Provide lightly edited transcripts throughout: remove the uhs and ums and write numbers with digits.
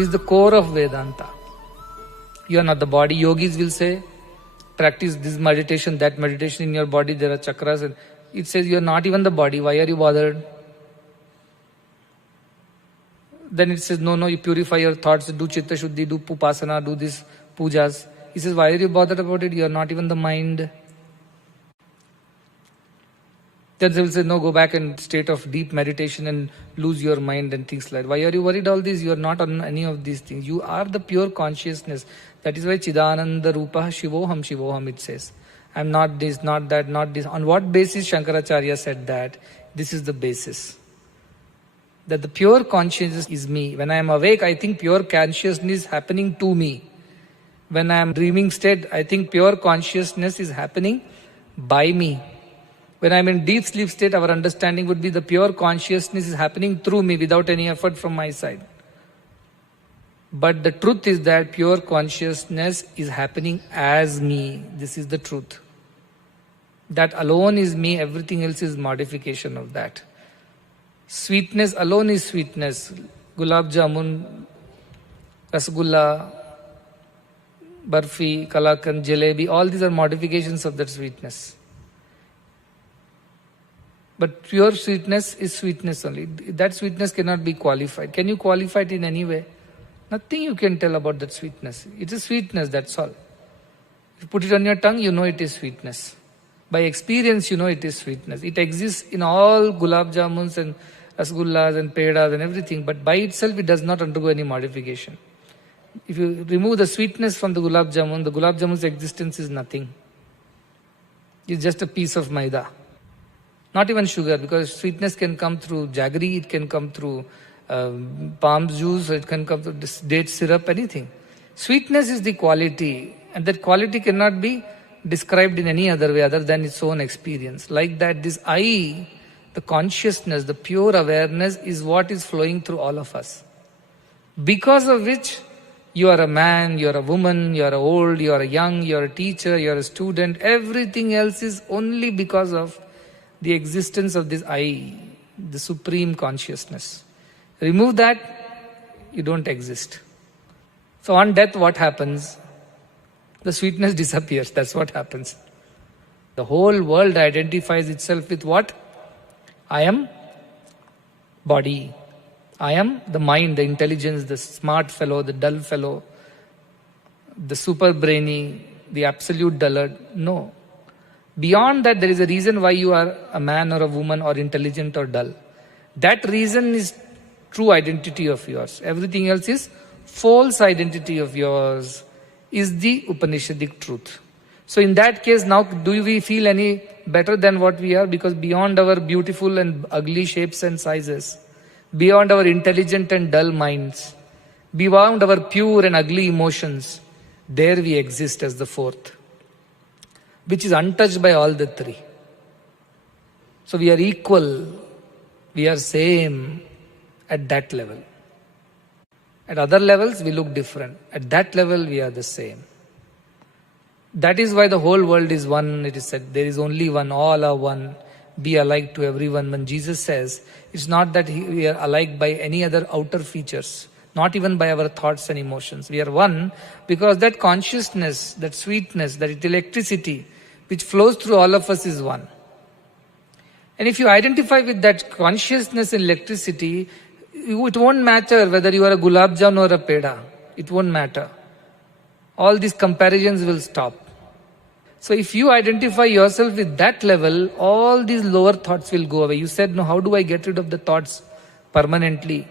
This is the core of Vedanta. You are not the body. Yogis will say, practice this meditation, that meditation in your body, there are chakras. And it says you are not even the body. Why are you bothered? Then it says, no, you purify your thoughts, do chitta shuddhi, do upasana, do this pujas. He says, why are you bothered about it? You are not even the mind. Then they will say, no, go back in state of deep meditation and lose your mind and things like that. Why are you worried all this? You are not on any of these things. You are the pure consciousness. That is why Chidananda Rupa Shivoham it says. I am not this, not that, not this. On what basis Shankaracharya said that? This is the basis. That the pure consciousness is me. When I am awake, I think pure consciousness is happening to me. When I am dreaming state, I think pure consciousness is happening by me. When I am in deep sleep state, our understanding would be the pure consciousness is happening through me without any effort from my side. But the truth is that pure consciousness is happening as me. This is the truth. That alone is me, everything else is modification of that. Sweetness alone is sweetness. Gulab jamun, rasgulla, barfi, kalakan, jalebi, all these are modifications of that sweetness. But pure sweetness is sweetness only. That sweetness cannot be qualified. Can you qualify it in any way? Nothing you can tell about that sweetness. It is sweetness, that's all. If you put it on your tongue, you know it is sweetness. By experience, you know it is sweetness. It exists in all gulab jamuns and rasgullas and pedas and everything, but by itself it does not undergo any modification. If you remove the sweetness from the gulab jamun's existence is nothing. It's just a piece of maida. Not even sugar, because sweetness can come through jaggery, it can come through palm juice, it can come through date syrup, anything. Sweetness is the quality, and that quality cannot be described in any other way other than its own experience. Like that, this I, the consciousness, the pure awareness is what is flowing through all of us. Because of which, you are a man, you are a woman, you are old, you are young, you are a teacher, you are a student. Everything else is only because of the existence of this I, the supreme consciousness. Remove that, you don't exist. So on death, what happens? The sweetness disappears. That's what happens. The whole world identifies itself with what? I am body. I am the mind, the intelligence, the smart fellow, the dull fellow, the super brainy, the absolute dullard. No. Beyond that, there is a reason why you are a man or a woman or intelligent or dull. That reason is true identity of yours. Everything else is false identity of yours, is the Upanishadic truth. So in that case, now do we feel any better than what we are? Because beyond our beautiful and ugly shapes and sizes, beyond our intelligent and dull minds, beyond our pure and ugly emotions, there we exist as the fourth, which is untouched by all the three. So we are equal, we are same at that level. At other levels, we look different. At that level, we are the same. That is why the whole world is one. It is said, there is only one, all are one. Be alike to everyone. When Jesus says, it's not that we are alike by any other outer features, not even by our thoughts and emotions. We are one because that consciousness, that sweetness, that electricity, which flows through all of us is one. And if you identify with that consciousness and electricity, it won't matter whether you are a gulab jamun or a peda. It won't matter. All these comparisons will stop. So if you identify yourself with that level, all these lower thoughts will go away. You said, no, how do I get rid of the thoughts permanently?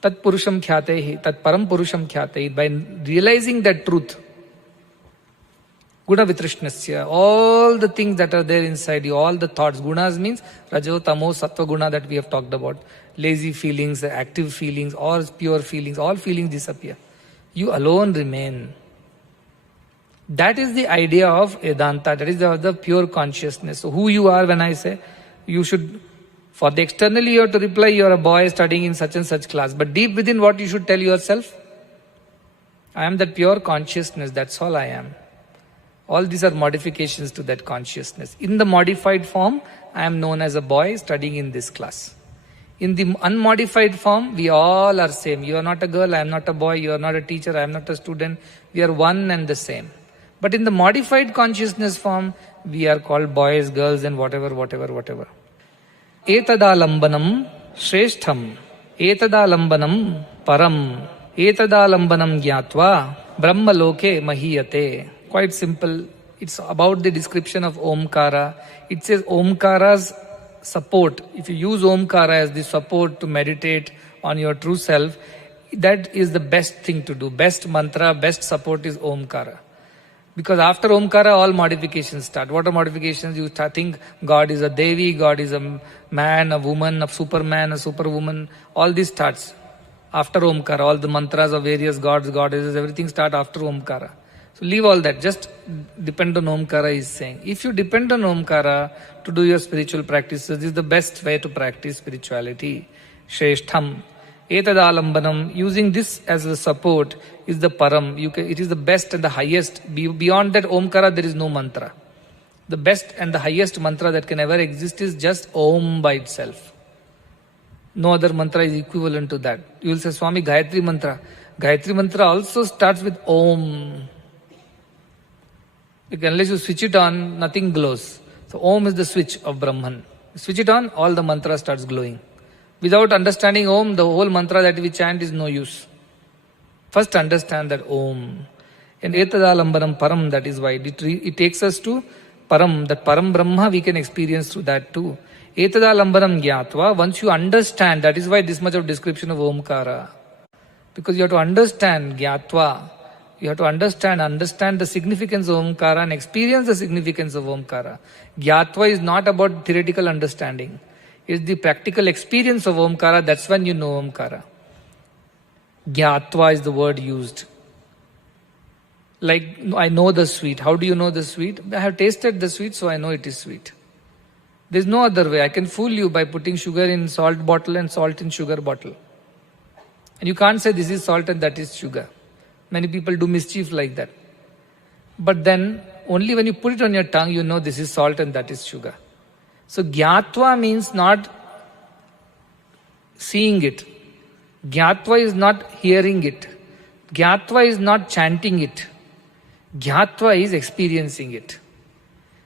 Tat purusham khyatehi, tat param purusham khyatehi. By realizing that truth, guna vitrishnasya, all the things that are there inside you, all the thoughts, gunas means rajo, tamo, sattva guna that we have talked about. Lazy feelings, active feelings, or pure feelings, all feelings disappear. You alone remain. That is the idea of Vedanta, that is the pure consciousness. So who you are, when I say, you should, for the externally you have to reply, you are a boy studying in such and such class. But deep within, what you should tell yourself? I am that pure consciousness, that's all I am. All these are modifications to that consciousness. In the modified form, I am known as a boy studying in this class. In the unmodified form, we all are same. You are not a girl, I am not a boy, you are not a teacher, I am not a student. We are one and the same. But in the modified consciousness form, we are called boys, girls and whatever. Etadalambanam shreshtham, etadalambanam param, etadalambanam gyatva, brahmaloke mahiyate. Quite simple. It's about the description of Omkara. It says Omkara's support. If you use Omkara as the support to meditate on your true self, that is the best thing to do. Best mantra, best support is Omkara. Because after Omkara, all modifications start. What are modifications? You think God is a Devi, God is a man, a woman, a superman, a superwoman. All this starts after Omkara. All the mantras of various gods, goddesses, everything start after Omkara. So leave all that. Just depend on Omkara is saying. If you depend on Omkara to do your spiritual practices, this is the best way to practice spirituality. Shreshtham. Etadalambanam, using this as a support, is the param. It is the best and the highest. Beyond that Omkara, there is no mantra. The best and the highest mantra that can ever exist is just Om by itself. No other mantra is equivalent to that. You will say, Swami, Gayatri mantra. Gayatri mantra also starts with Om. Because unless you switch it on, nothing glows. So Om is the switch of Brahman. Switch it on, all the mantra starts glowing. Without understanding Om, the whole mantra that we chant is no use. First understand that Om. And Etadalambanam Param, that is why it takes us to Param. That Param Brahma we can experience through that too. Etadalambanam Gyatva, once you understand, that is why this much of description of Omkara. Because you have to understand Gyatva. You have to understand the significance of Omkara and experience the significance of Omkara. Gyatva is not about theoretical understanding. It's the practical experience of Omkara, that's when you know Omkara. Gyatva is the word used. Like, I know the sweet. How do you know the sweet? I have tasted the sweet, so I know it is sweet. There's no other way. I can fool you by putting sugar in salt bottle and salt in sugar bottle. And you can't say this is salt and that is sugar. Many people do mischief like that. But then, only when you put it on your tongue, you know this is salt and that is sugar. So, Gyatva means not seeing it. Gyatva is not hearing it. Gyatva is not chanting it. Gyatva is experiencing it.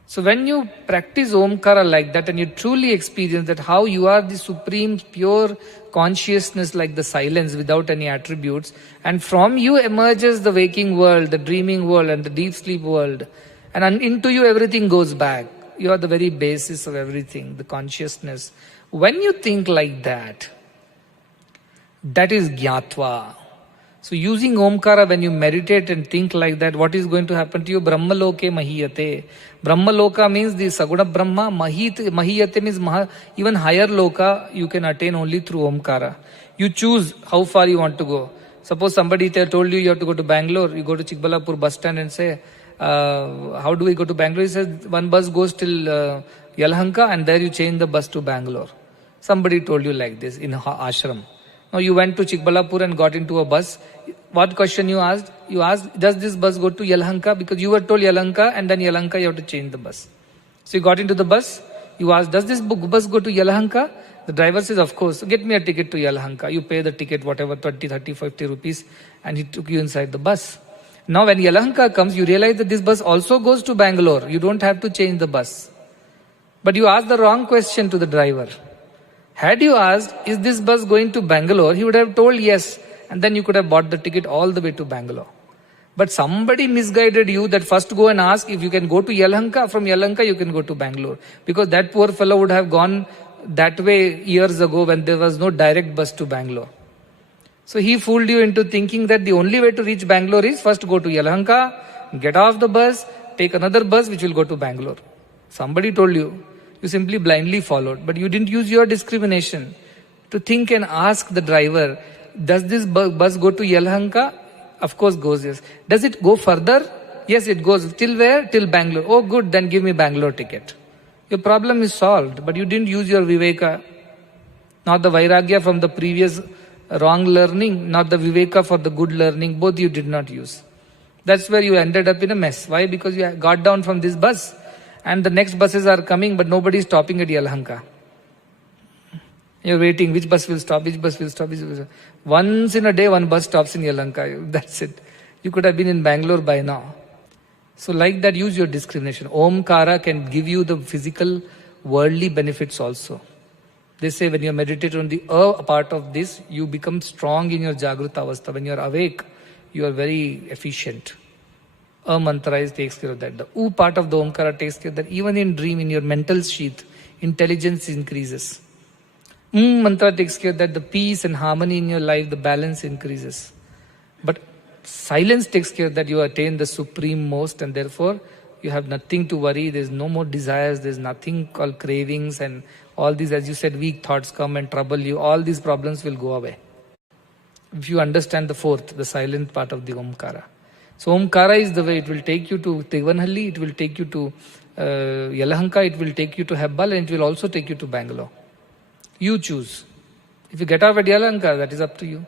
So when you practice Omkara like that and you truly experience that how you are the supreme pure consciousness like the silence without any attributes, and from you emerges the waking world, the dreaming world and the deep sleep world, and into you everything goes back. You are the very basis of everything, the consciousness. When you think like that, that is Gyatva. So using Omkara, when you meditate and think like that, what is going to happen to you? Brahmaloke mahiyate. Brahmaloka means the Saguna Brahma. Mahiyate means even higher loka you can attain only through Omkara. You choose how far you want to go. Suppose somebody told you have to go to Bangalore. You go to Chikbalapur bus stand and say, how do we go to Bangalore? He says, one bus goes till Yelahanka and there you change the bus to Bangalore. Somebody told you like this in ashram. Now you went to Chikbalapur and got into a bus. What question you asked? You asked, does this bus go to Yelahanka? Because you were told Yelahanka and then Yelahanka you have to change the bus. So you got into the bus. You asked, does this bus go to Yelahanka? The driver says, of course. So get me a ticket to Yelahanka. You pay the ticket, whatever, 20, 30, 50 rupees. And he took you inside the bus. Now when Yelahanka comes, you realize that this bus also goes to Bangalore. You don't have to change the bus. But you asked the wrong question to the driver. Had you asked, is this bus going to Bangalore? He would have told yes. And then you could have bought the ticket all the way to Bangalore. But somebody misguided you that first go and ask if you can go to Yelahanka. From Yelahanka you can go to Bangalore. Because that poor fellow would have gone that way years ago when there was no direct bus to Bangalore. So he fooled you into thinking that the only way to reach Bangalore is first go to Yelahanka, get off the bus, take another bus which will go to Bangalore. Somebody told you. You simply blindly followed. But you didn't use your discrimination to think and ask the driver, does this bus go to Yelahanka? Of course goes, yes. Does it go further? Yes, it goes. Till where? Till Bangalore. Oh good, then give me Bangalore ticket. Your problem is solved, but you didn't use your viveka. Not the vairagya from the previous wrong learning, not the viveka for the good learning. Both you did not use. That's where you ended up in a mess. Why? Because you got down from this bus and the next buses are coming, but nobody is stopping at Yelahanka. You're waiting, which bus will stop, which bus will stop, which bus will stop. Once in a day, one bus stops in Yelahanka. That's it. You could have been in Bangalore by now. So like that, use your discrimination. Omkara can give you the physical, worldly benefits also. They say when you meditate on the part of this, you become strong in your jagrata avastha. When you are awake, you are very efficient. Mantra takes care of that. The U part of the Omkara takes care of that. Even in dream, in your mental sheath, intelligence increases. Mantra takes care of that. The peace and harmony in your life, the balance increases. But silence takes care of that. You attain the supreme most, and therefore you have nothing to worry. There's no more desires. There's nothing called cravings, and all these, as you said, weak thoughts come and trouble you. All these problems will go away. If you understand the fourth, the silent part of the Omkara. So Omkara is the way. It will take you to Tevanhalli, it will take you to Yelahanka, it will take you to Hebbal, and it will also take you to Bangalore. You choose. If you get off at Yelahanka, that is up to you.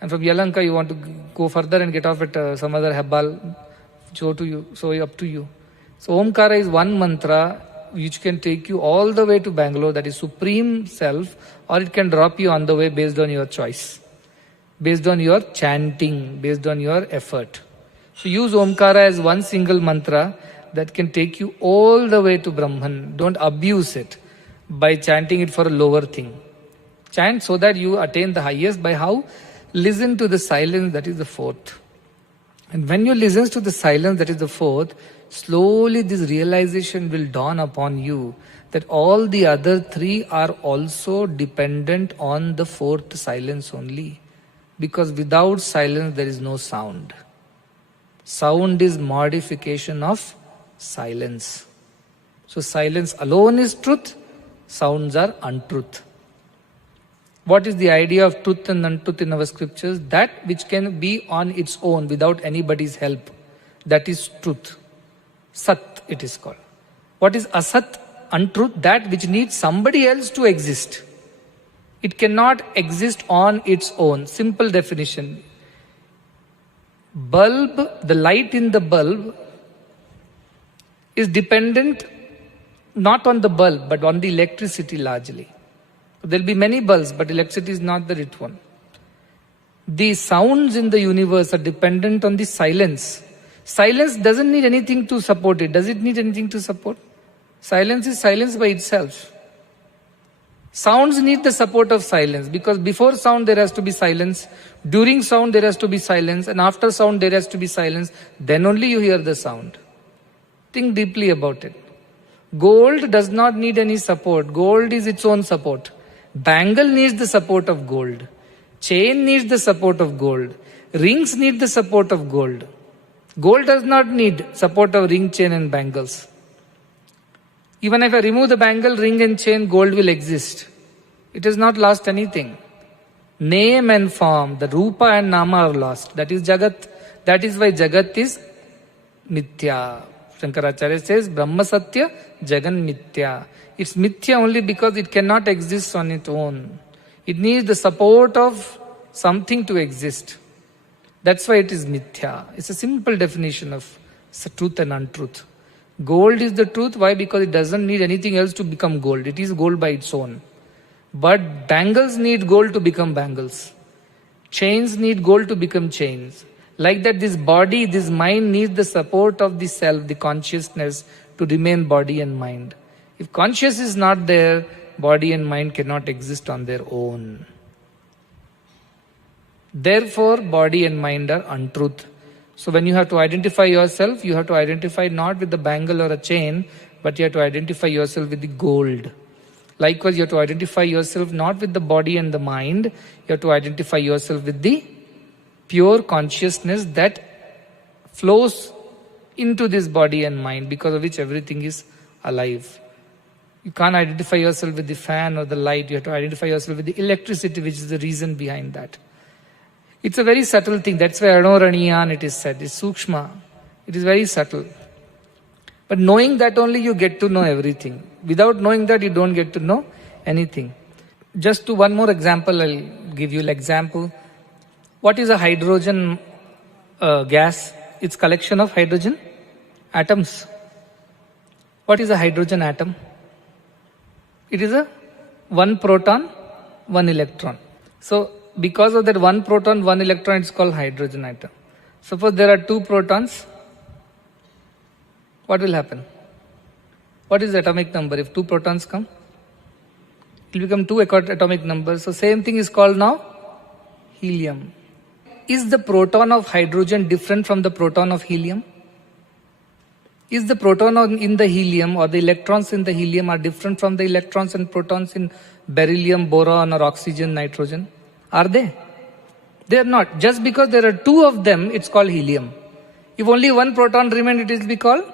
And from Yelahanka you want to go further and get off at some other Hebbal, so up to you. So Omkara is one mantra which can take you all the way to Bangalore, that is Supreme Self, or it can drop you on the way based on your choice, based on your chanting, based on your effort. So use Omkara as one single mantra that can take you all the way to Brahman. Don't abuse it by chanting it for a lower thing. Chant so that you attain the highest. By how? Listen to the silence, that is the fourth. And when you listen to the silence, that is the fourth, slowly this realization will dawn upon you that all the other three are also dependent on the fourth silence only. Because without silence there is no sound. Sound is modification of silence. So silence alone is truth, sounds are untruth. What is the idea of truth and untruth in our scriptures? That which can be on its own without anybody's help. That is truth. Sat it is called. What is asat? Untruth, that which needs somebody else to exist. It cannot exist on its own. Simple definition. Bulb, the light in the bulb is dependent not on the bulb but on the electricity largely. There will be many bulbs, but electricity is not the right one. The sounds in the universe are dependent on the silence. Silence doesn't need anything to support it. Does it need anything to support? Silence is silence by itself. Sounds need the support of silence, because before sound there has to be silence, during sound there has to be silence, and after sound there has to be silence. Then only you hear the sound. Think deeply about it. Gold does not need any support. Gold is its own support. Bangle needs the support of gold. Chain needs the support of gold. Rings need the support of gold. Gold does not need support of ring, chain and bangles. Even if I remove the bangle, ring and chain, gold will exist. It has not lost anything. Name and form, the rupa and nama are lost. That is Jagat. That is why Jagat is Mithya. Shankaracharya says, Brahma Satya, Jagan Mithya. It's Mithya only because it cannot exist on its own. It needs the support of something to exist. That's why it is Mithya. It's a simple definition of truth and untruth. Gold is the truth. Why? Because it doesn't need anything else to become gold. It is gold by its own. But bangles need gold to become bangles. Chains need gold to become chains. Like that, this body, this mind needs the support of the self, the consciousness, to remain body and mind. If conscious is not there, body and mind cannot exist on their own. Therefore, body and mind are untruth. So when you have to identify yourself, you have to identify not with the bangle or a chain, but you have to identify yourself with the gold. Likewise, you have to identify yourself not with the body and the mind, you have to identify yourself with the pure consciousness that flows into this body and mind, because of which everything is alive. You can't identify yourself with the fan or the light, you have to identify yourself with the electricity, which is the reason behind that. It's a very subtle thing. That's why Anoraniyan it is said. It's Sukshma. It is very subtle. But knowing that only you get to know everything. Without knowing that you don't get to know anything. Just to one more example, I'll give you an example. What is a hydrogen gas? It's collection of hydrogen atoms. What is a hydrogen atom? It is a one proton, one electron. So because of that one proton, one electron, it's called hydrogen atom. Suppose there are two protons, what will happen? What is the atomic number? If two protons come, it will become two atomic numbers. So same thing is called now helium. Is the proton of hydrogen different from the proton of helium? Is the proton in the helium or the electrons in the helium are different from the electrons and protons in beryllium, boron or oxygen, nitrogen? Are they? They are not. Just because there are two of them, it's called helium. If only one proton remained, it will be called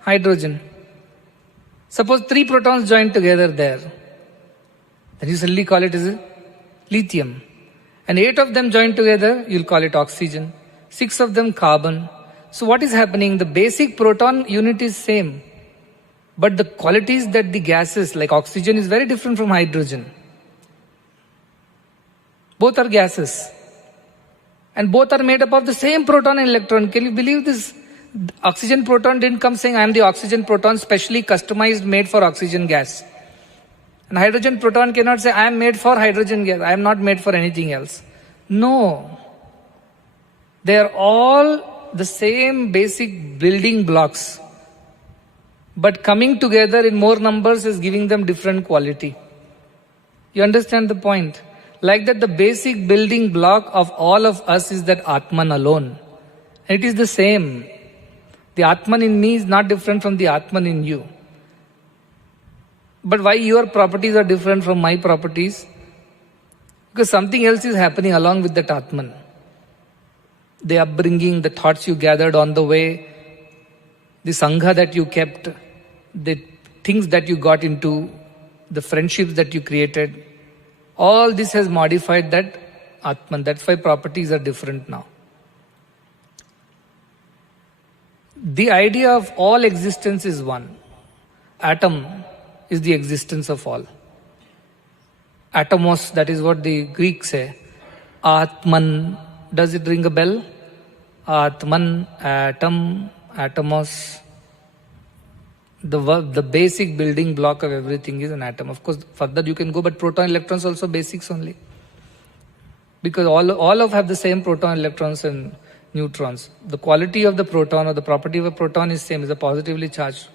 hydrogen. Suppose three protons join together there, then you suddenly call it as a lithium. And 8 of them join together, you'll call it oxygen. 6 of them carbon. So what is happening? The basic proton unit is same. But the qualities that the gases, like oxygen, is very different from hydrogen. Both are gases. And both are made up of the same proton and electron. Can you believe this? The oxygen proton didn't come saying, I am the oxygen proton, specially customized, made for oxygen gas. And hydrogen proton cannot say, I am made for hydrogen gas, I am not made for anything else. No. They are all the same basic building blocks. But coming together in more numbers is giving them different quality. You understand the point? Like that, the basic building block of all of us is that Atman alone. It is the same. The Atman in me is not different from the Atman in you. But why your properties are different from my properties? Because something else is happening along with that Atman. The upbringing, the thoughts you gathered on the way, the Sangha that you kept, the things that you got into, the friendships that you created, all this has modified that Atman. That's why properties are different now. The idea of all existence is one. Atom is the existence of all. Atomos, that is what the Greeks say. Atman, does it ring a bell? Atman, atom, atomos. The basic building block of everything is an atom. Of course, further you can go, but proton, electrons also basics only. Because all of have the same proton, electrons and neutrons. The quality of the proton or the property of a proton is same, is a positively charged.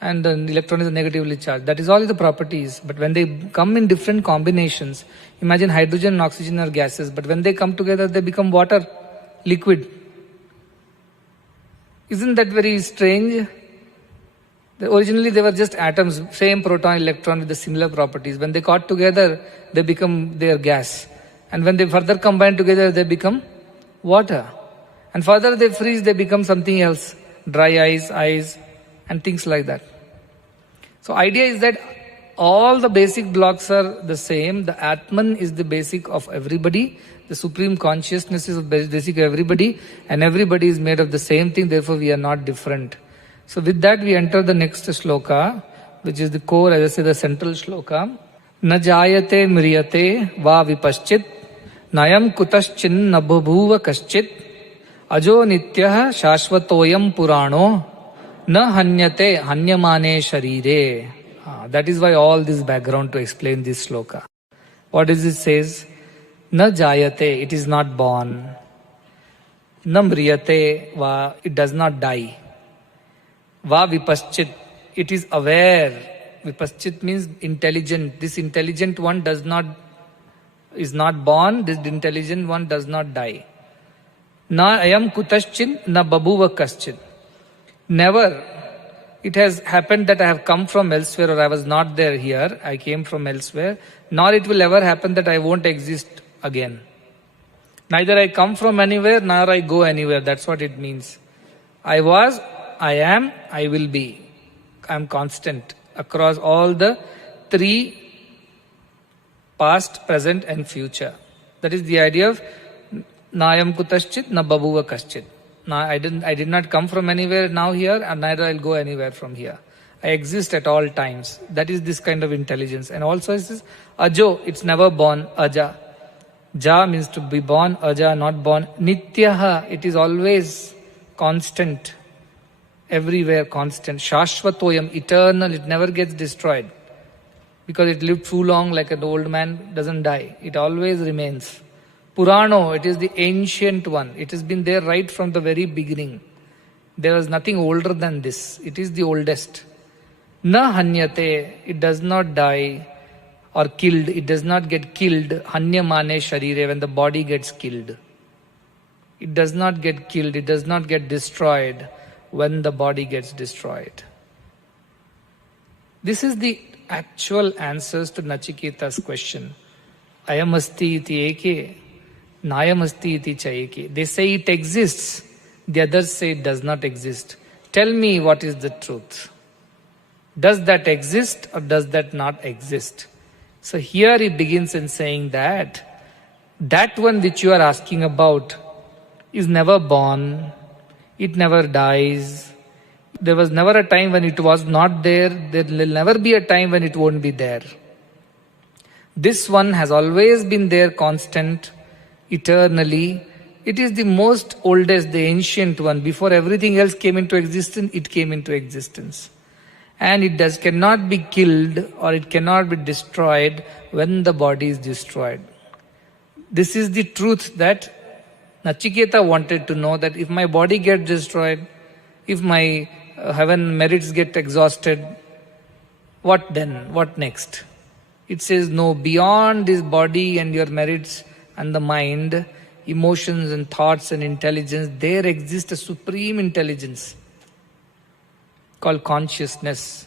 And the electron is a negatively charged. That is all the properties. But when they come in different combinations, imagine hydrogen and oxygen are gases, but when they come together, they become water, liquid. Isn't that very strange? Originally they were just atoms, same proton, electron with the similar properties. When they got together, they become their gas. And when they further combine together, they become water. And further they freeze, they become something else. Dry ice, and things like that. So idea is that all the basic blocks are the same. The Atman is the basic of everybody. The supreme consciousness is the basic of everybody. And everybody is made of the same thing. Therefore we are not different. So with that we enter the next shloka, which is the core, as I say, the central shloka. Na jayate mriyate va vipaschit nayam kutaschin nabhuva kaschit ajo nityah shashvatoyam purano na hanyate hanyamane sharire. That is why all this background to explain this shloka. What does it says? Na jayate, it is not born. Na mriyate, va, it does not die. Va vipaschit, it is aware. Vipaschit means intelligent. This intelligent one is not born. This intelligent one does not die. Na ayam kutaschin na babuva kaschin. Never it has happened that I have come from elsewhere or I was not there here, I came from elsewhere, nor it will ever happen that I won't exist again. Neither I come from anywhere, nor I go anywhere. That's what it means. I was, I am, I will be. I am constant across all the three, past, present and future. That is the idea of na ayam kutaschit na babuva kaschit. Now I did not come from anywhere now here, and neither I'll go anywhere from here. I exist at all times. That is this kind of intelligence. And also it says ajo, it's never born, aja. Ja means to be born, aja not born. Nityaha, it is always constant. Everywhere constant. Shashvatoyam, eternal, it never gets destroyed. because it lived too long like an old man, doesn't die. It always remains. Purano, it is the ancient one. It has been there right from the very beginning. There was nothing older than this. It is the oldest. Na hanyate, it does not die or killed. It does not get killed. Hanya mane sharire, when the body gets killed. It does not get killed. It does not get destroyed when the body gets destroyed. This is the actual answers to Nachiketa's question. Ayamasti iti eke, nayamasti iti chayeke. They say it exists. The others say it does not exist. Tell me what is the truth. Does that exist or does that not exist? So here he begins in saying that one which you are asking about is never born, it never dies. There was never a time when it was not there. There will never be a time when it won't be there. This one has always been there, constant, eternally. It is the most oldest, the ancient one. Before everything else came into existence, it came into existence. And it cannot be killed or it cannot be destroyed when the body is destroyed. This is the truth that Nachiketa wanted to know, that if my body gets destroyed, if my heaven merits get exhausted, what then? What next? It says no, beyond this body and your merits and the mind, emotions and thoughts and intelligence, there exists a supreme intelligence called consciousness.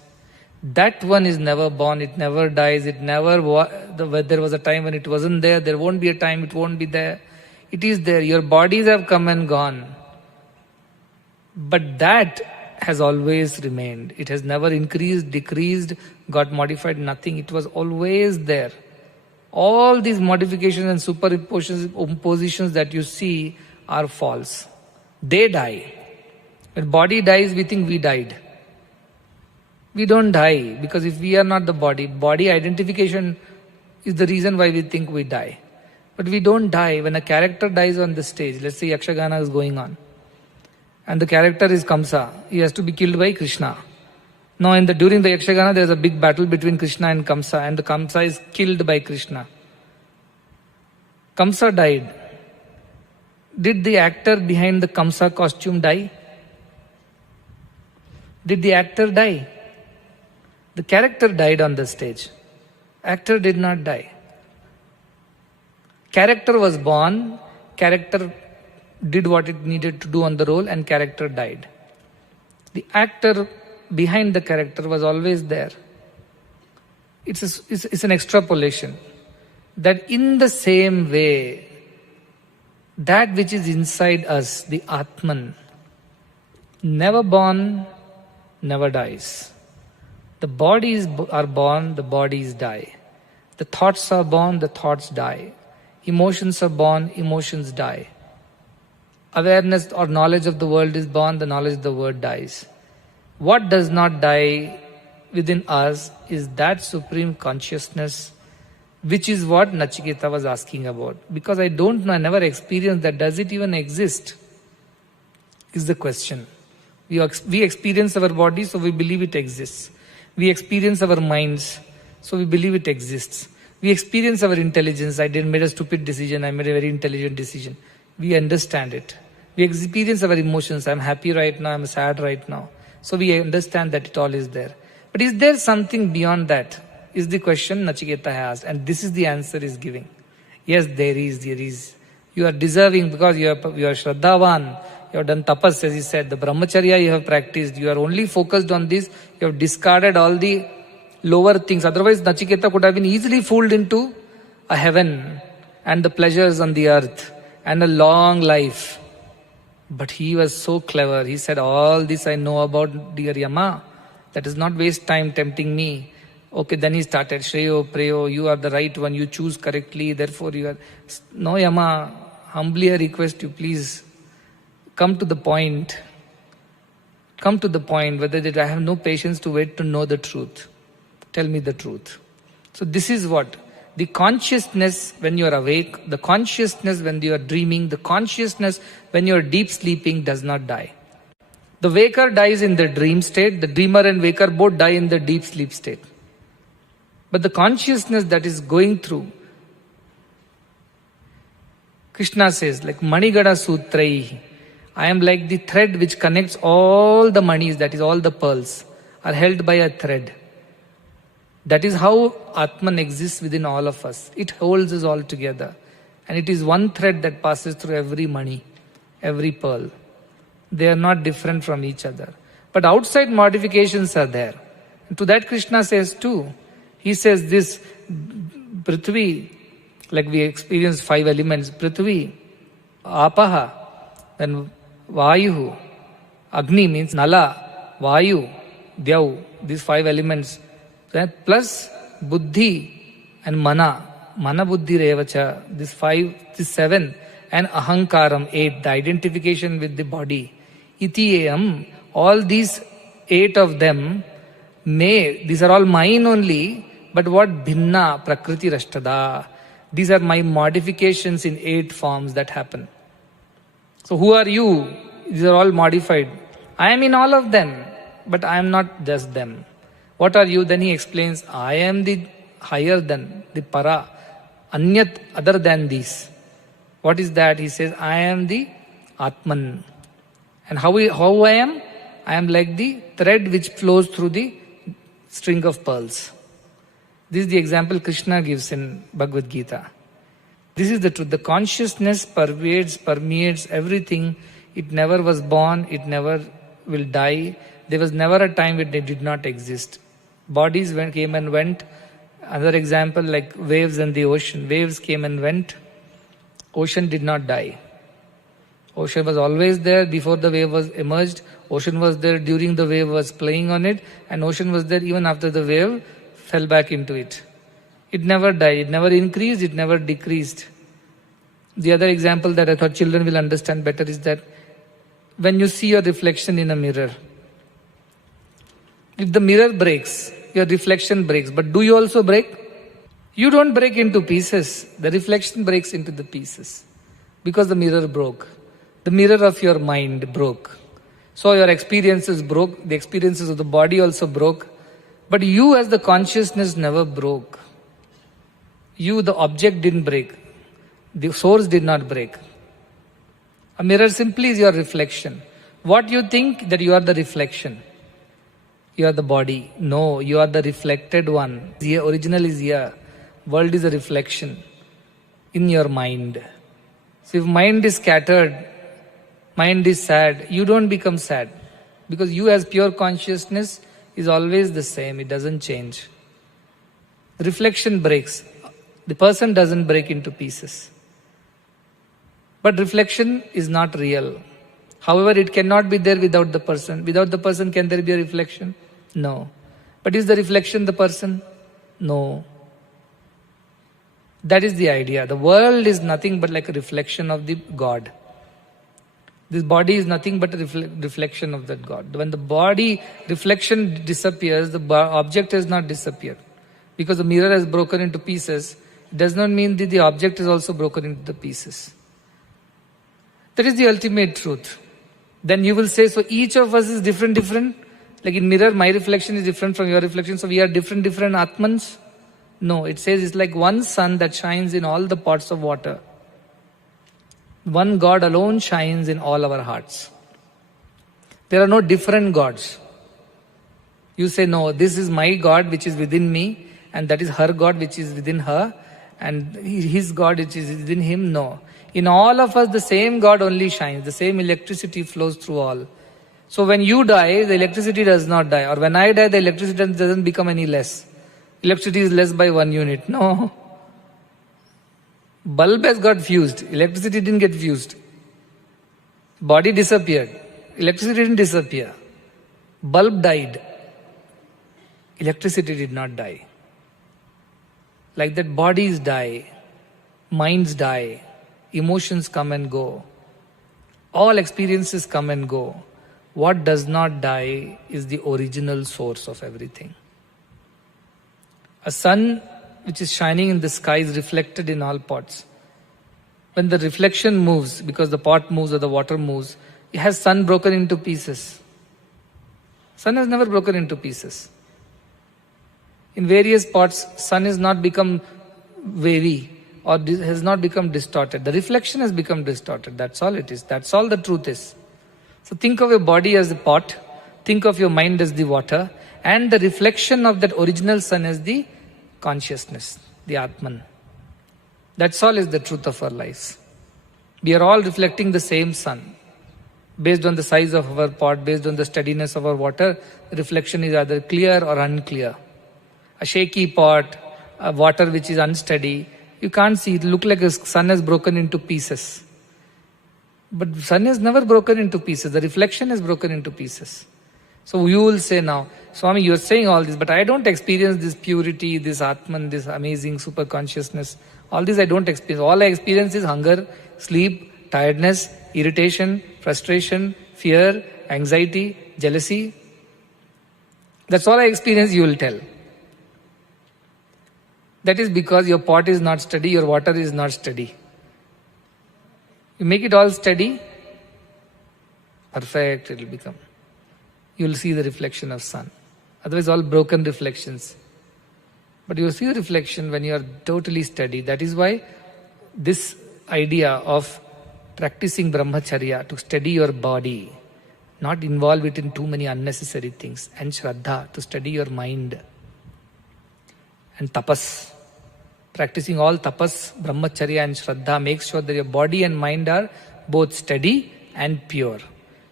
That one is never born, it never dies, it never there was a time when it wasn't there, there won't be a time it won't be there. It is there. Your bodies have come and gone. But that has always remained. It has never increased, decreased, got modified, nothing. It was always there. All these modifications and superimpositions that you see are false. They die. When body dies, we think we died. We don't die, because if we are not the body identification is the reason why we think we die. But we don't die. When a character dies on the stage, let's say Yakshagana is going on, and the character is Kamsa, he has to be killed by Krishna. Now during the Yakshagana there is a big battle between Krishna and Kamsa, and the Kamsa is killed by Krishna. Kamsa died. Did the actor behind the Kamsa costume die? Did the actor die? The character died on the stage. Actor did not die. Character was born, character did what it needed to do on the role, and character died. The actor behind the character was always there. It's an extrapolation. That in the same way, that which is inside us, the Atman, never born, never dies. The bodies are born, the bodies die. The thoughts are born, the thoughts die. Emotions are born, emotions die. Awareness or knowledge of the world is born, the knowledge of the world dies. What does not die within us is that supreme consciousness, which is what Nachiketa was asking about. Because I don't know, I never experienced that. Does it even exist? Is the question. We experience our body, so we believe it exists. We experience our minds, so we believe it exists. We experience our intelligence. I made a stupid decision, I made a very intelligent decision. We understand it. We experience our emotions. I'm happy right now, I'm sad right now. So we understand that it all is there. But is there something beyond that? Is the question Nachiketa has. And this is the answer he's giving. Yes, there is. You are deserving because you are Shraddhavan. You have done tapas, as he said. The brahmacharya you have practiced. You are only focused on this. You have discarded all the lower things. Otherwise, Nachiketa could have been easily fooled into a heaven and the pleasures on the earth and a long life. But he was so clever. He said, all this I know about dear Yama. That is not waste time tempting me. Okay, then he started, Shreyo, Preyo, you are the right one. You choose correctly. Therefore you are... No, Yama, humbly I request you, please come to the point. Come to the point whether I have no patience to wait to know the truth. Tell me the truth. So this is what? The consciousness when you are awake, the consciousness when you are dreaming, the consciousness when you are deep sleeping does not die. The waker dies in the dream state, the dreamer and waker both die in the deep sleep state. But the consciousness that is going through, Krishna says, like Manigada Sutrai, I am like the thread which connects all the manis, that is all the pearls, are held by a thread. That is how Atman exists within all of us. It holds us all together. And it is one thread that passes through every mani, every pearl. They are not different from each other. But outside modifications are there. And to that Krishna says too. He says this Prithvi, like we experience 5 elements, Prithvi, Apaha, then Vayu, Agni means Nala, Vayu, Dyav, these 5 elements. Plus Buddhi and Mana Buddhi Revacha, this 7, and Ahankaram, 8, the identification with the body. Iti all these 8 of them these are all mine only, but what bhinna, prakriti rashtada. These are my modifications in 8 forms that happen. So who are you? These are all modified. I am in all of them, but I am not just them. What are you? Then he explains, I am the higher than, the para, anyat, other than these. What is that? He says, I am the Atman. And how I am? I am like the thread which flows through the string of pearls. This is the example Krishna gives in Bhagavad Gita. This is the truth. The consciousness permeates everything. It never was born, it never will die. There was never a time when it did not exist. Bodies came and went. Another example like waves in the ocean. Waves came and went. Ocean did not die. Ocean was always there before the wave was emerged. Ocean was there during the wave was playing on it. And ocean was there even after the wave fell back into it. It never died. It never increased. It never decreased. The other example that I thought children will understand better is that when you see your reflection in a mirror, if the mirror breaks, your reflection breaks. But do you also break? You don't break into pieces. The reflection breaks into the pieces. Because the mirror broke. The mirror of your mind broke. So your experiences broke. The experiences of the body also broke. But you as the consciousness never broke. You, the object, didn't break. The source did not break. A mirror simply is your reflection. What you think that you are the reflection. You are the body. No, you are the reflected one. The original is here. World is a reflection in your mind. So if mind is scattered, mind is sad, you don't become sad. Because you as pure consciousness is always the same. It doesn't change. The reflection breaks. The person doesn't break into pieces. But reflection is not real. However, it cannot be there without the person. Without the person, can there be a reflection? No. But is the reflection the person? No. That is the idea. The world is nothing but like a reflection of the God. This body is nothing but a reflection of that God. When the body reflection disappears, the object has not disappeared. Because the mirror has broken into pieces, it does not mean that the object is also broken into the pieces. That is the ultimate truth. Then you will say, so each of us is different. Like in mirror, my reflection is different from your reflection, so we are different Atmans. No, it says it's like one sun that shines in all the pots of water. One God alone shines in all our hearts. There are no different gods. You say, no, this is my God which is within me, and that is her God which is within her, and his God which is within him. No. In all of us, the same God only shines. The same electricity flows through all. So when you die, the electricity does not die. Or when I die, the electricity doesn't become any less. Electricity is less by 1 unit. No. Bulb has got fused. Electricity didn't get fused. Body disappeared. Electricity didn't disappear. Bulb died. Electricity did not die. Like that, bodies die. Minds die. Emotions come and go. All experiences come and go. What does not die is the original source of everything. A sun which is shining in the sky is reflected in all pots. When the reflection moves, because the pot moves or the water moves, it has sun broken into pieces. Sun has never broken into pieces. In various spots, sun has not become wavy or has not become distorted. The reflection has become distorted. That's all it is. That's all the truth is. So think of your body as the pot, think of your mind as the water, and the reflection of that original sun as the consciousness, the Atman. That's all is the truth of our lives. We are all reflecting the same sun. Based on the size of our pot, based on the steadiness of our water, the reflection is either clear or unclear. A shaky pot, a water which is unsteady, you can't see, it look like the sun has broken into pieces. But the sun has never broken into pieces, the reflection has broken into pieces. So you will say now, Swami, you are saying all this, but I don't experience this purity, this Atman, this amazing super consciousness. All this I don't experience. All I experience is hunger, sleep, tiredness, irritation, frustration, fear, anxiety, jealousy. That's all I experience, you will tell. That is because your pot is not steady, your water is not steady. You make it all steady, perfect it will become. You will see the reflection of sun. Otherwise all broken reflections. But you will see the reflection when you are totally steady. That is why this idea of practicing brahmacharya to steady your body, not involve it in too many unnecessary things, and shraddha to steady your mind, and tapas. Practicing all tapas, brahmacharya and shraddha makes sure that your body and mind are both steady and pure.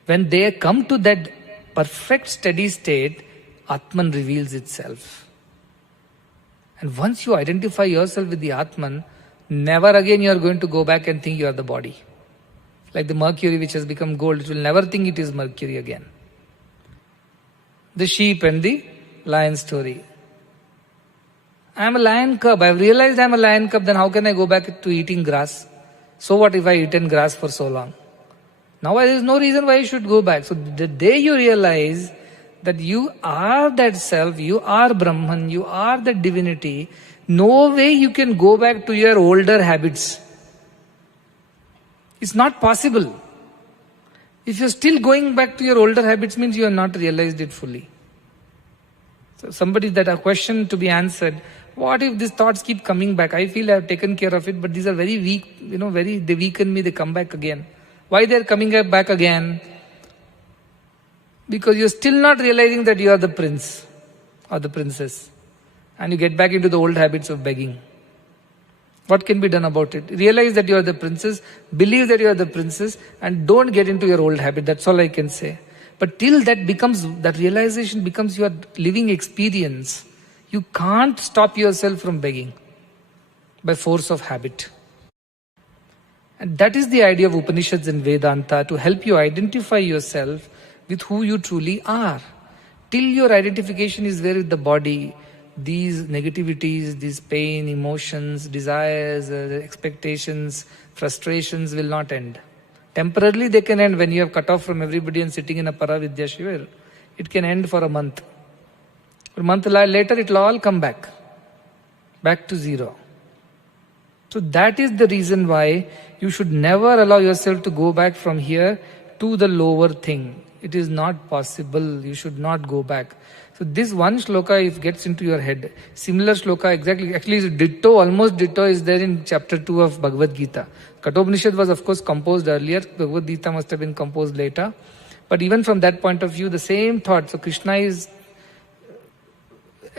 When they come to that perfect steady state, Atman reveals itself. And once you identify yourself with the Atman, never again you are going to go back and think you are the body. Like the mercury which has become gold, it will never think it is mercury again. The sheep and the lion story. I am a lion cub. I have realized I am a lion cub, then how can I go back to eating grass? So what if I eaten grass for so long? Now there is no reason why you should go back. So the day you realize that you are that self, you are Brahman, you are that divinity, no way you can go back to your older habits. It's not possible. If you're still going back to your older habits, means you have not realized it fully. So somebody that a question to be answered, what if these thoughts keep coming back? I feel I have taken care of it, but these are very weak, they weaken me, they come back again. Why they're coming back again? Because you're still not realizing that you are the prince or the princess. And you get back into the old habits of begging. What can be done about it? Realize that you are the princess, believe that you are the princess, and don't get into your old habit. That's all I can say. But till that realization becomes your living experience, you can't stop yourself from begging by force of habit. And that is the idea of Upanishads and Vedanta, to help you identify yourself with who you truly are. Till your identification is there with the body, these negativities, these pain, emotions, desires, expectations, frustrations will not end. Temporarily they can end when you have cut off from everybody and sitting in a Paravidya Shivir. It can end for a month. A month later it will all come back to zero. So that is the reason why you should never allow yourself to go back from here to the lower thing. It is not possible. You should not go back. So this one shloka, if gets into your head, similar shloka actually ditto, almost ditto is there in chapter 2 of Bhagavad Gita. Kathopanishad was of course composed earlier, Bhagavad Gita must have been composed later. But even from that point of view, the same thought. So Krishna is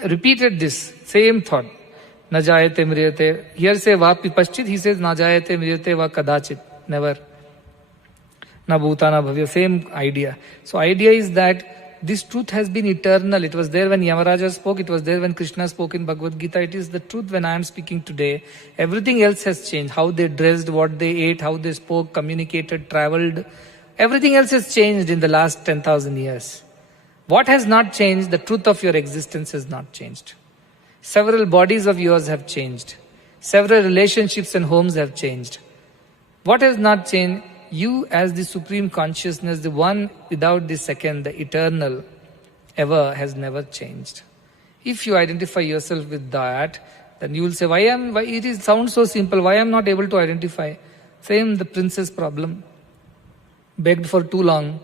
repeated this same thought. Na jayate mriyate. Here say va pipaschit, he says na jayate mriyate va kadachit. Never. Na bhuta na bhavya. Same idea. So idea is that this truth has been eternal. It was there when Yamaraja spoke, it was there when Krishna spoke in Bhagavad Gita. It is the truth when I am speaking today. Everything else has changed. How they dressed, what they ate, how they spoke, communicated, traveled. Everything else has changed in the last 10,000 years. What has not changed? The truth of your existence has not changed. Several bodies of yours have changed. Several relationships and homes have changed. What has not changed? You as the Supreme Consciousness, the one without the second, the eternal, ever has never changed. If you identify yourself with that, then you will say, why it sounds so simple, why I am not able to identify? Same the princess problem. Begged for too long.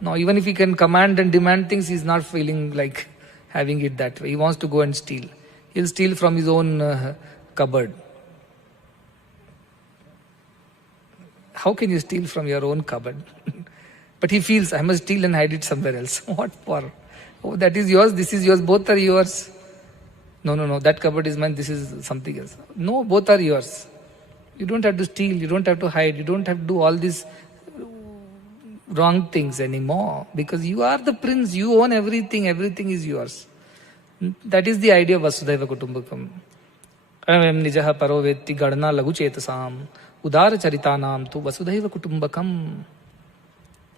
Now even if he can command and demand things, he is not feeling like having it that way. He wants to go and steal. He'll steal from his own cupboard. How can you steal from your own cupboard? But he feels, I must steal and hide it somewhere else. What for? Oh, that is yours, this is yours, both are yours. No, that cupboard is mine, this is something else. No, both are yours. You don't have to steal, you don't have to hide, you don't have to do all these wrong things anymore. Because you are the prince, you own everything is yours. That is the idea of Vasudhaiva Kutumbakam. Ayam nijaha paro vetti gadana lagu chetasam udara charitanam tu Vasudhaiva Kutumbakam.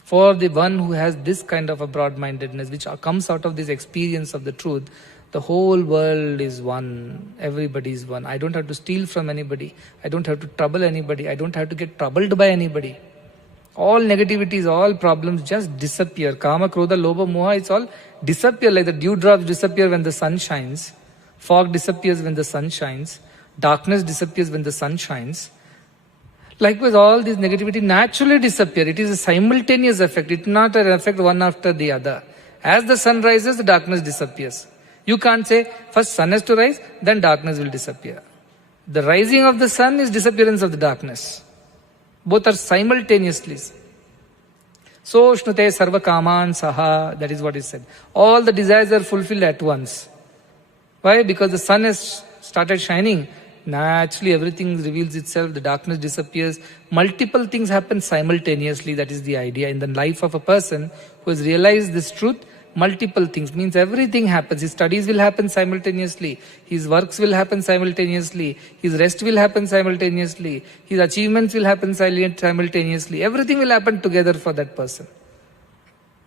For the one who has this kind of a broad-mindedness, which comes out of this experience of the truth, the whole world is one. Everybody is one. I don't have to steal from anybody. I don't have to trouble anybody. I don't have to get troubled by anybody. All negativities, all problems just disappear. Kama, Krodha, Lobha, Moha, it's all disappear like the dewdrops disappear when the sun shines. Fog disappears when the sun shines. Darkness disappears when the sun shines. Likewise, all this negativity naturally disappear. It is a simultaneous effect. It is not an effect one after the other. As the sun rises, the darkness disappears. You can't say, first sun has to rise, then darkness will disappear. The rising of the sun is disappearance of the darkness. Both are simultaneously. So, shnute sarva kaman saha, that is what is said. All the desires are fulfilled at once. Why? Because the sun has started shining. Naturally, everything reveals itself, the darkness disappears. Multiple things happen simultaneously. That is the idea. In the life of a person who has realized this truth, multiple things means everything happens. His studies will happen simultaneously. His works will happen simultaneously. His rest will happen simultaneously. His achievements will happen simultaneously. Everything will happen together for that person.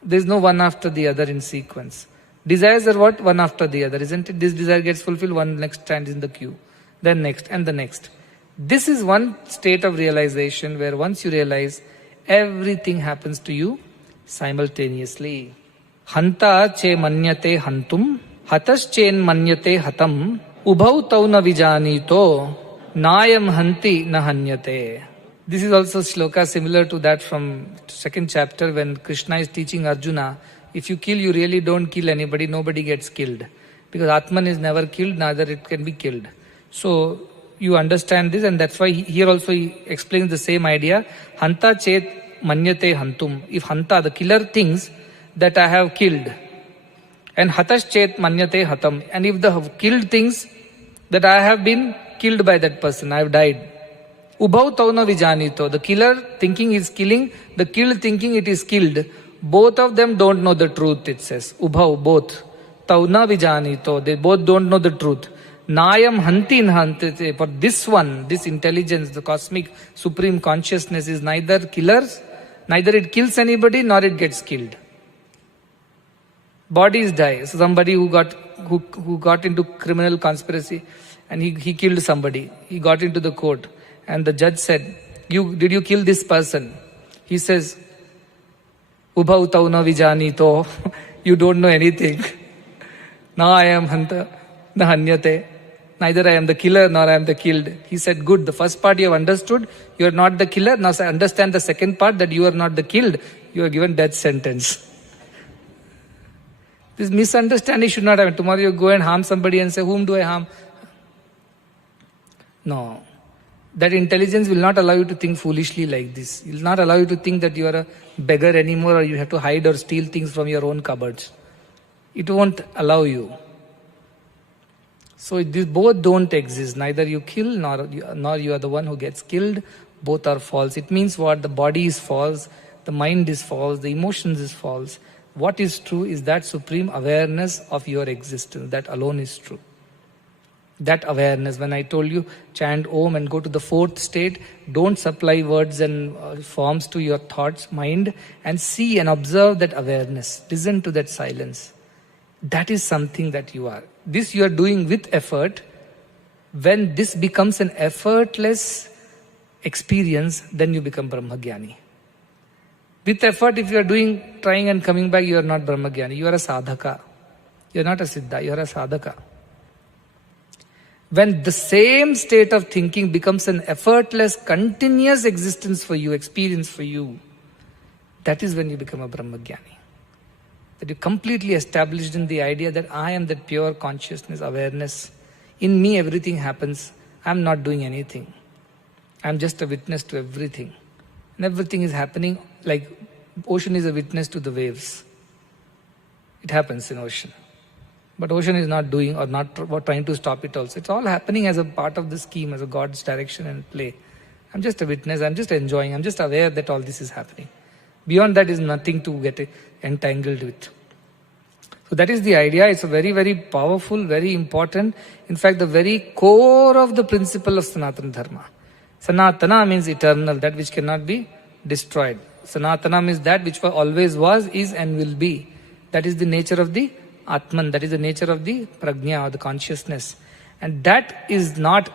There is no one after the other in sequence. Desires are what? One after the other, isn't it? This desire gets fulfilled, one next stands in the queue. Then next and the next. This is one state of realization where once you realize, everything happens to you simultaneously. Hanta che manyate hantum, hatas chen manyate hatam, ubhau tau na vijanito, nayam hanti na hanyate. This is also shloka similar to that from second chapter when Krishna is teaching Arjuna, if you kill, you really don't kill anybody, nobody gets killed. Because Atman is never killed, neither it can be killed. So, you understand this, and that's why here also he explains the same idea. Hanta chet manyate hantum. If hanta, the killer, thinks that I have killed. And hatas chet manyate hatam. And if the killed thinks that I have been killed by that person, I have died. Ubhau tauna vijanito. The killer thinking he is killing, the killed thinking it is killed. Both of them don't know the truth, it says. Ubhau, both. Tauna vijanito. They both don't know the truth. Nayam hanti nhantite. For this one, this intelligence, the cosmic supreme consciousness is neither killers, neither it kills anybody, nor it gets killed. Bodies die. So somebody who got into criminal conspiracy and he killed somebody. He got into the court and the judge said, did you kill this person? He says, Ubhau tauna vijanito. You don't know anything. Now I am hanta nahanyate. Neither I am the killer nor I am the killed. He said, good, the first part you have understood, you are not the killer. Now understand the second part, that you are not the killed. You are given death sentence. This misunderstanding should not happen. Tomorrow you go and harm somebody and say, whom do I harm? No. That intelligence will not allow you to think foolishly like this. It will not allow you to think that you are a beggar anymore or you have to hide or steal things from your own cupboards. It won't allow you. So these both don't exist. Neither you kill nor you are the one who gets killed. Both are false. It means what? The body is false, the mind is false, the emotions is false. What is true is that supreme awareness of your existence. That alone is true. That awareness, when I told you, chant Om and go to the fourth state, don't supply words and forms to your thoughts, mind, and see and observe that awareness. Listen to that silence. That is something that you are. This you are doing with effort. When this becomes an effortless experience, then you become Brahmagyani. With effort, if you are trying and coming back, you are not Brahmagyani. You are a sadhaka. You are not a siddha, you are a sadhaka. When the same state of thinking becomes an effortless, continuous existence for you, experience for you, that is when you become a Brahmagyani. That you completely established in the idea that I am that pure consciousness, awareness. In me everything happens. I'm not doing anything. I'm just a witness to everything. And everything is happening like ocean is a witness to the waves. It happens in ocean. But ocean is not doing or not trying to stop it also. It's all happening as a part of the scheme, as a God's direction and play. I'm just a witness, I'm just enjoying, I'm just aware that all this is happening. Beyond that is nothing to get entangled with. So that is the idea. It's a very, very powerful, very important. In fact, the very core of the principle of Sanatana Dharma. Sanatana means eternal, that which cannot be destroyed. Sanatana means that which always was, is and will be. That is the nature of the Atman, that is the nature of the prajna or the consciousness. And that is not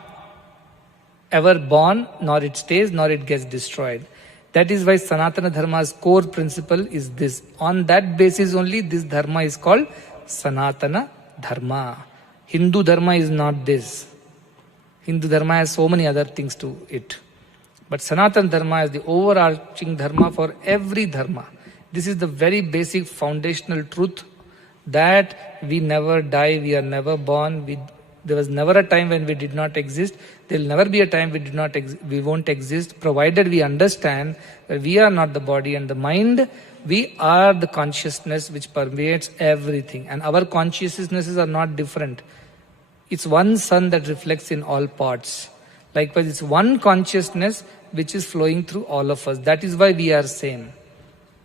ever born, nor it stays, nor it gets destroyed. That is why Sanatana Dharma's core principle is this. On that basis only this Dharma is called Sanatana Dharma. Hindu Dharma is not this. Hindu Dharma has so many other things to it. But Sanatana Dharma is the overarching Dharma for every Dharma. This is the very basic foundational truth that we never die, we are never born, there was never a time when we did not exist. There will never be a time we won't exist, provided we understand that we are not the body and the mind. We are the consciousness which permeates everything. And our consciousnesses are not different. It's one sun that reflects in all parts. Likewise, it's one consciousness which is flowing through all of us. That is why we are same.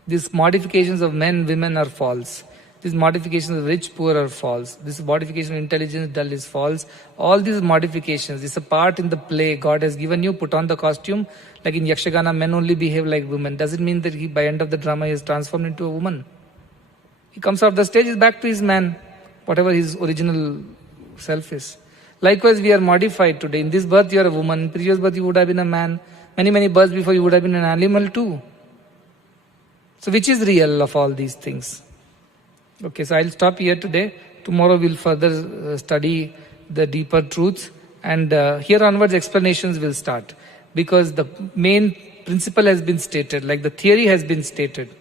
These modifications of men, women are false. These modifications of rich, poor are false. This modification of intelligence, dull is false. All these modifications, it's a part in the play God has given you. Put on the costume. Like in Yakshagana, men only behave like women. Doesn't mean that by end of the drama he is transformed into a woman. He comes off the stage, is back to his man, whatever his original self is. Likewise, we are modified today. In this birth you are a woman. In previous birth you would have been a man. Many, many births before you would have been an animal too. So which is real of all these things? Okay, so I'll stop here today. Tomorrow we'll further study the deeper truths, and here onwards explanations will start, because the main principle has been stated, like the theory has been stated,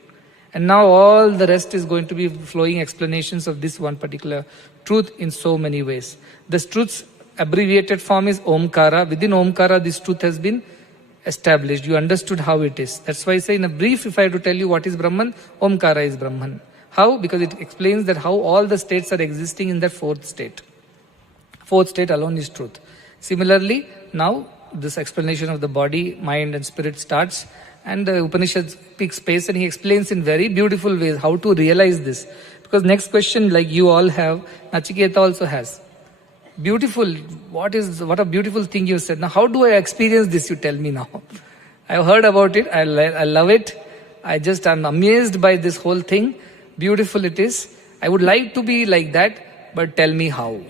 and now all the rest is going to be flowing explanations of this one particular truth in so many ways. This truth's abbreviated form is Omkara. Within Omkara this truth has been established. You understood how it is. That's why I say in a brief, if I have to tell you what is Brahman, Omkara is Brahman. How? Because it explains that how all the states are existing in that fourth state. Fourth state alone is truth. Similarly, now this explanation of the body, mind and spirit starts, and the Upanishads pick space and he explains in very beautiful ways how to realize this. Because next question, like you all have, Nachiketa also has. Beautiful, what a beautiful thing you said. Now how do I experience this, you tell me now. I've heard about it, I love it. I'm amazed by this whole thing. Beautiful it is. I would like to be like that, but tell me how.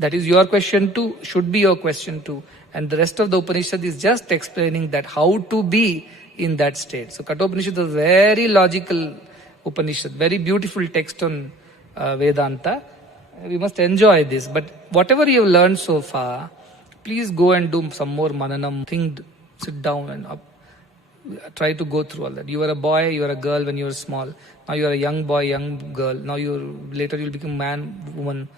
That is your question too, should be your question too. And the rest of the Upanishad is just explaining that how to be in that state. So Kathopanishad is a very logical Upanishad, very beautiful text on Vedanta. We must enjoy this. But whatever you have learned so far, please go and do some more mananam. Think, sit down and try to go through all that. You were a boy, you were a girl when you were small. Now you are a young boy, young girl. Now later you'll become man, woman.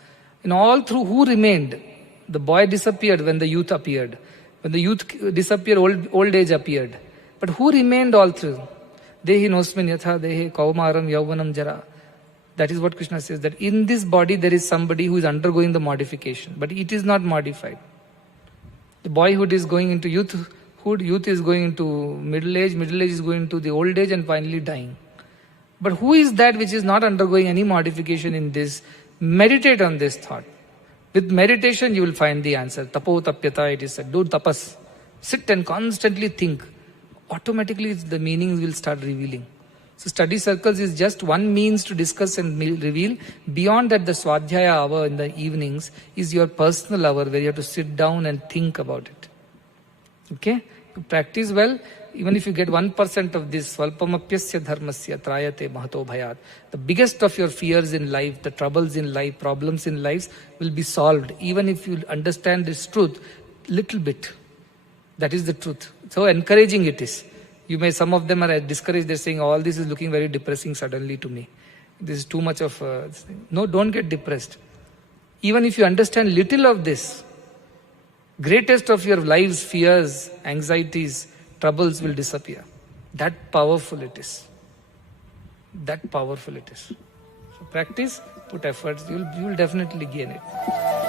In all through, who remained? The boy disappeared when the youth appeared. When the youth disappeared, old age appeared. But who remained all through? Dehi nosmin yatha dehe kaumaram yauvanam jara. That is what Krishna says, that in this body there is somebody who is undergoing the modification. But it is not modified. The boyhood is going into youthhood, youth is going into middle age is going into the old age and finally dying. But who is that which is not undergoing any modification in this? Meditate on this thought. With meditation you will find the answer. Tapo tapyata, it is said. Do tapas. Sit and constantly think. Automatically the meanings will start revealing. So study circles is just one means to discuss and reveal. Beyond that, the Swadhyaya hour in the evenings is your personal hour where you have to sit down and think about it. Okay? You practice well. Even if you get 1% of this, Svalpamapyasya dharmasya trayate mahato bhayat. The biggest of your fears in life, the troubles in life, problems in life will be solved. Even if you understand this truth, little bit. That is the truth. So encouraging it is. Some of them are discouraged, they're saying, all this is looking very depressing suddenly to me. This is too much of no, don't get depressed. Even if you understand little of this, greatest of your life's fears, anxieties, troubles will disappear. That powerful it is. That powerful it is. So practice, put efforts, you will definitely gain it.